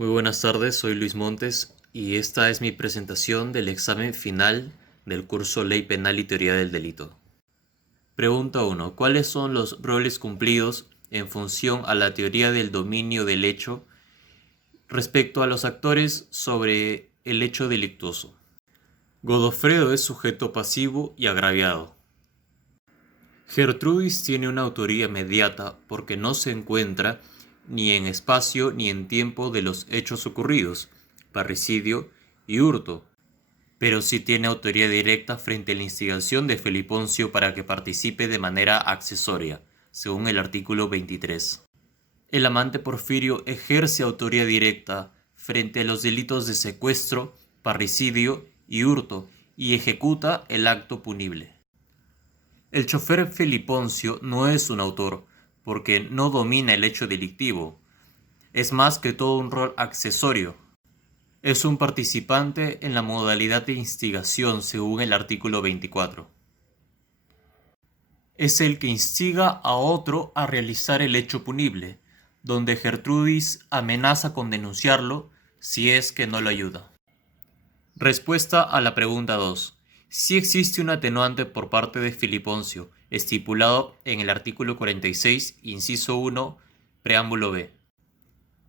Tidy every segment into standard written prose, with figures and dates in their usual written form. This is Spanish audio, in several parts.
Muy buenas tardes, soy Luis Montes y esta es mi presentación del examen final del curso Ley Penal y Teoría del Delito. Pregunta 1. ¿Cuáles son los roles cumplidos en función a la teoría del dominio del hecho respecto a los actores sobre el hecho delictuoso? Godofredo es sujeto pasivo y agraviado. Gertrudis tiene una autoría mediata porque no se encuentra ni en espacio ni en tiempo de los hechos ocurridos, parricidio y hurto, pero sí tiene autoría directa frente a la instigación de Feliponcio para que participe de manera accesoria, según el artículo 23. El amante Porfirio ejerce autoría directa frente a los delitos de secuestro, parricidio y hurto y ejecuta el acto punible. El chofer Feliponcio no es un autor, porque no domina el hecho delictivo. Es más que todo un rol accesorio. Es un participante en la modalidad de instigación según el artículo 24. Es el que instiga a otro a realizar el hecho punible, donde Gertrudis amenaza con denunciarlo si es que no lo ayuda. Respuesta a la pregunta 2. Sí existe un atenuante por parte de Feliponcio, estipulado en el artículo 46, inciso 1, preámbulo B,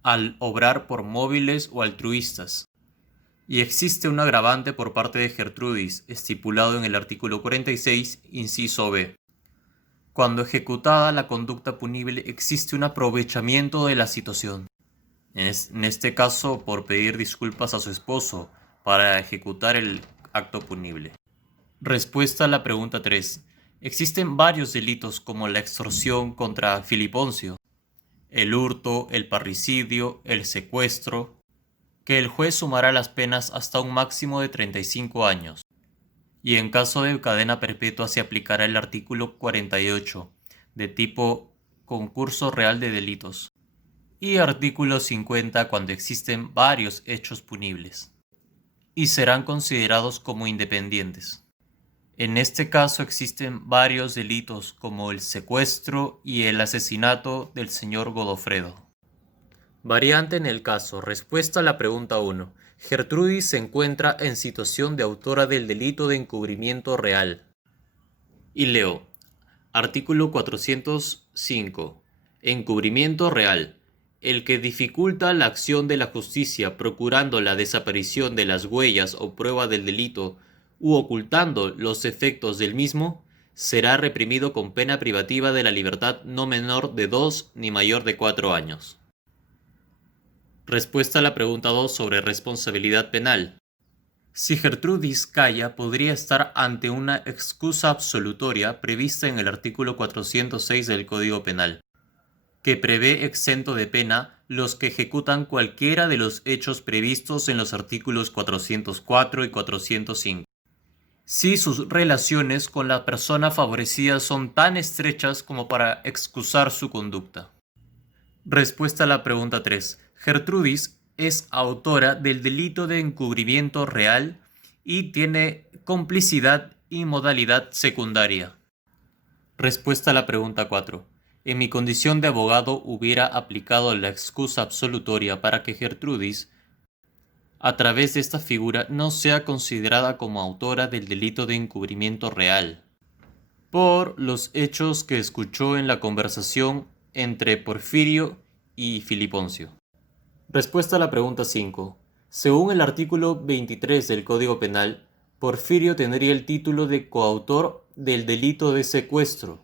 al obrar por móviles o altruistas. Y existe un agravante por parte de Gertrudis, estipulado en el artículo 46, inciso B. Cuando ejecutada la conducta punible existe un aprovechamiento de la situación. En este caso, por pedir disculpas a su esposo para ejecutar el acto punible. Respuesta a la pregunta 3. Existen varios delitos como la extorsión contra Feliponcio, el hurto, el parricidio, el secuestro, que el juez sumará las penas hasta un máximo de 35 años. Y en caso de cadena perpetua se aplicará el artículo 48, de tipo concurso real de delitos, y artículo 50 cuando existen varios hechos punibles, y serán considerados como independientes. En este caso existen varios delitos como el secuestro y el asesinato del señor Godofredo. Variante en el caso. Respuesta a la pregunta 1. Gertrudis se encuentra en situación de autora del delito de encubrimiento real. Y leo. Artículo 405. Encubrimiento real. El que dificulta la acción de la justicia procurando la desaparición de las huellas o prueba del delito u ocultando los efectos del mismo, será reprimido con pena privativa de la libertad no menor de 2 ni mayor de 4 años. Respuesta a la pregunta 2 sobre responsabilidad penal. Si Gertrudis calla, podría estar ante una excusa absolutoria prevista en el artículo 406 del Código Penal, que prevé exento de pena los que ejecutan cualquiera de los hechos previstos en los artículos 404 y 405. Si sus relaciones con la persona favorecida son tan estrechas como para excusar su conducta. Respuesta a la pregunta 3. Gertrudis es autora del delito de encubrimiento real y tiene complicidad y modalidad secundaria. Respuesta a la pregunta 4. En mi condición de abogado hubiera aplicado la excusa absolutoria para que Gertrudis, a través de esta figura, no sea considerada como autora del delito de encubrimiento real, por los hechos que escuchó en la conversación entre Porfirio y Feliponcio. Respuesta a la pregunta 5. Según el artículo 23 del Código Penal, Porfirio tendría el título de coautor del delito de secuestro,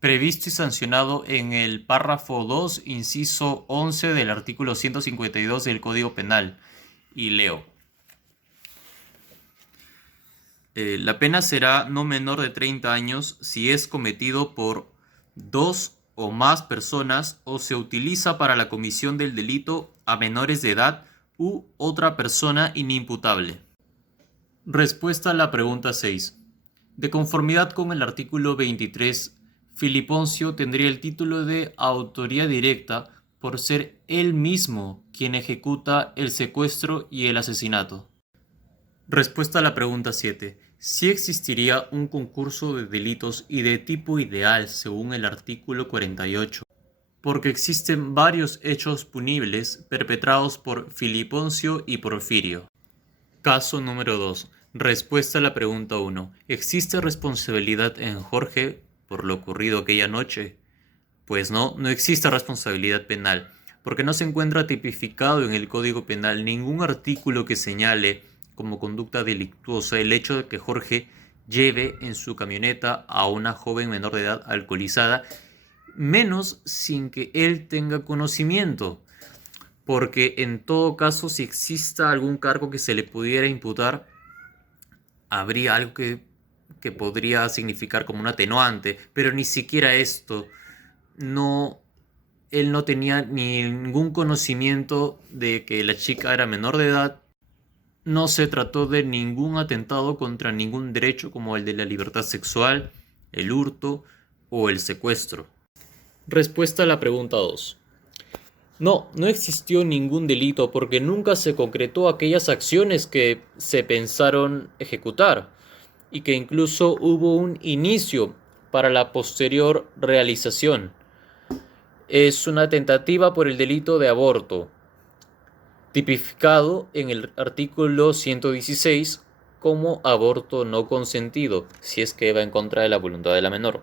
previsto y sancionado en el párrafo 2, inciso 11 del artículo 152 del Código Penal. Y leo. La pena será no menor de 30 años si es cometido por 2 o más personas o se utiliza para la comisión del delito a menores de edad u otra persona inimputable. Respuesta a la pregunta 6. De conformidad con el artículo 23, Feliponcio tendría el título de autoría directa por ser él mismo quien ejecuta el secuestro y el asesinato. Respuesta a la pregunta 7. Si existiría un concurso de delitos y de tipo ideal según el artículo 48, porque existen varios hechos punibles perpetrados por Filiponcio y Porfirio. Caso número 2. Respuesta a la pregunta 1. ¿Existe responsabilidad en Jorge por lo ocurrido aquella noche? Pues no, no existe responsabilidad penal, porque no se encuentra tipificado en el Código Penal ningún artículo que señale como conducta delictuosa el hecho de que Jorge lleve en su camioneta a una joven menor de edad alcoholizada, menos sin que él tenga conocimiento. Porque en todo caso, si exista algún cargo que se le pudiera imputar, habría algo que podría significar como un atenuante, pero ni siquiera esto. No, él no tenía ningún conocimiento de que la chica era menor de edad. No se trató de ningún atentado contra ningún derecho como el de la libertad sexual, el hurto o el secuestro. Respuesta a la pregunta 2. No, no existió ningún delito porque nunca se concretó aquellas acciones que se pensaron ejecutar y que incluso hubo un inicio para la posterior realización. Es una tentativa por el delito de aborto, tipificado en el artículo 116 como aborto no consentido, si es que va en contra de la voluntad de la menor.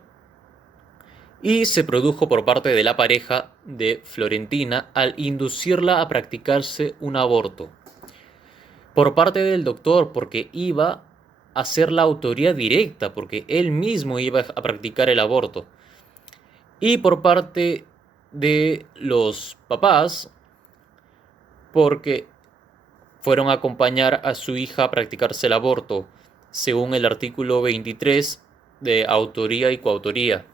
Y se produjo por parte de la pareja de Florentina al inducirla a practicarse un aborto. Por parte del doctor, porque iba a ser la autoría directa, porque él mismo iba a practicar el aborto. Y por parte de los papás, porque fueron a acompañar a su hija a practicarse el aborto, según el artículo 23 de autoría y coautoría.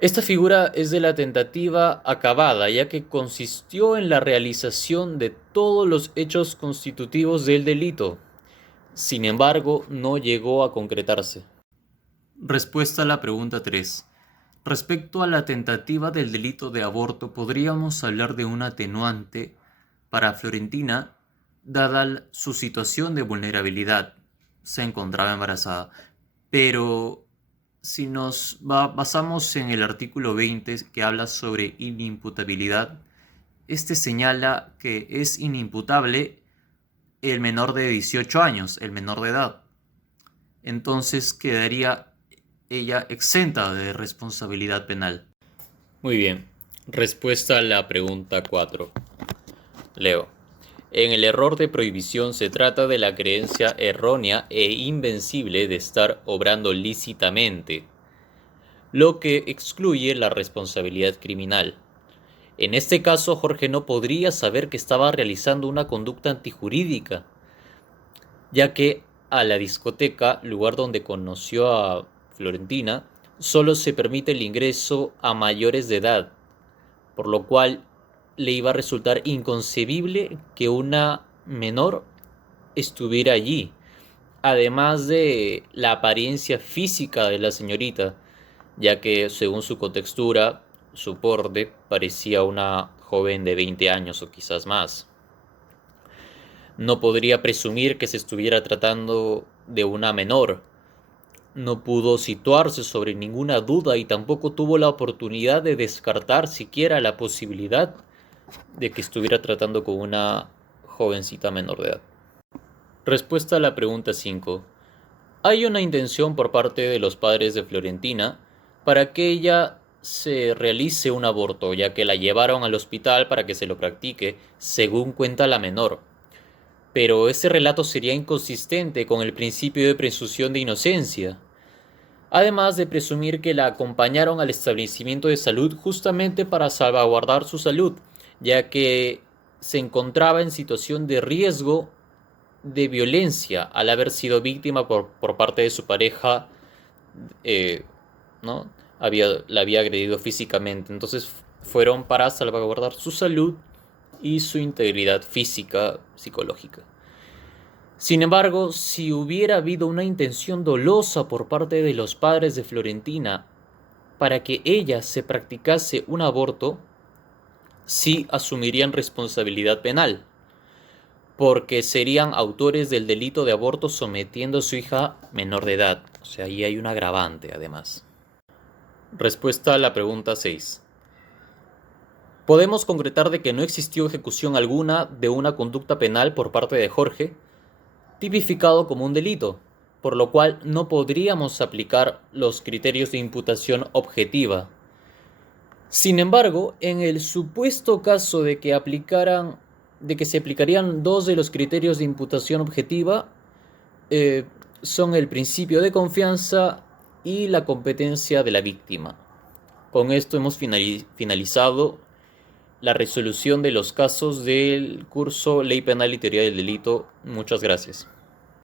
Esta figura es de la tentativa acabada, ya que consistió en la realización de todos los hechos constitutivos del delito. Sin embargo, no llegó a concretarse. Respuesta a la pregunta 3. Respecto a la tentativa del delito de aborto, podríamos hablar de un atenuante para Florentina, dada su situación de vulnerabilidad. Se encontraba embarazada, pero si nos basamos en el artículo 20 que habla sobre inimputabilidad, este señala que es inimputable el menor de 18 años, el menor de edad. Entonces quedaría ella exenta de responsabilidad penal. Muy bien. Respuesta a la pregunta 4. Leo. En el error de prohibición se trata de la creencia errónea e invencible de estar obrando lícitamente, lo que excluye la responsabilidad criminal. En este caso, Jorge no podría saber que estaba realizando una conducta antijurídica, ya que a la discoteca, lugar donde conoció a Florentina, solo se permite el ingreso a mayores de edad, por lo cual le iba a resultar inconcebible que una menor estuviera allí, además de la apariencia física de la señorita, ya que según su contextura, su porte parecía una joven de 20 años o quizás más. No podría presumir que se estuviera tratando de una menor. No pudo situarse sobre ninguna duda y tampoco tuvo la oportunidad de descartar siquiera la posibilidad de que estuviera tratando con una jovencita menor de edad. Respuesta a la pregunta 5. Hay una intención por parte de los padres de Florentina para que ella se realice un aborto, ya que la llevaron al hospital para que se lo practique, según cuenta la menor. Pero ese relato sería inconsistente con el principio de presunción de inocencia, además de presumir que la acompañaron al establecimiento de salud justamente para salvaguardar su salud, ya que se encontraba en situación de riesgo de violencia al haber sido víctima por parte de su pareja, ¿no? La había agredido físicamente. Entonces fueron para salvaguardar su salud y su integridad física, psicológica. Sin embargo, si hubiera habido una intención dolosa por parte de los padres de Florentina para que ella se practicase un aborto, sí asumirían responsabilidad penal, porque serían autores del delito de aborto sometiendo a su hija menor de edad. O sea, ahí hay un agravante además. Respuesta a la pregunta 6. Podemos concretar de que no existió ejecución alguna de una conducta penal por parte de Jorge, tipificado como un delito, por lo cual no podríamos aplicar los criterios de imputación objetiva. Sin embargo, en el supuesto caso de que se aplicarían dos de los criterios de imputación objetiva, son el principio de confianza y la competencia de la víctima. Con esto hemos finalizado la resolución de los casos del curso Ley Penal y Teoría del Delito. Muchas gracias.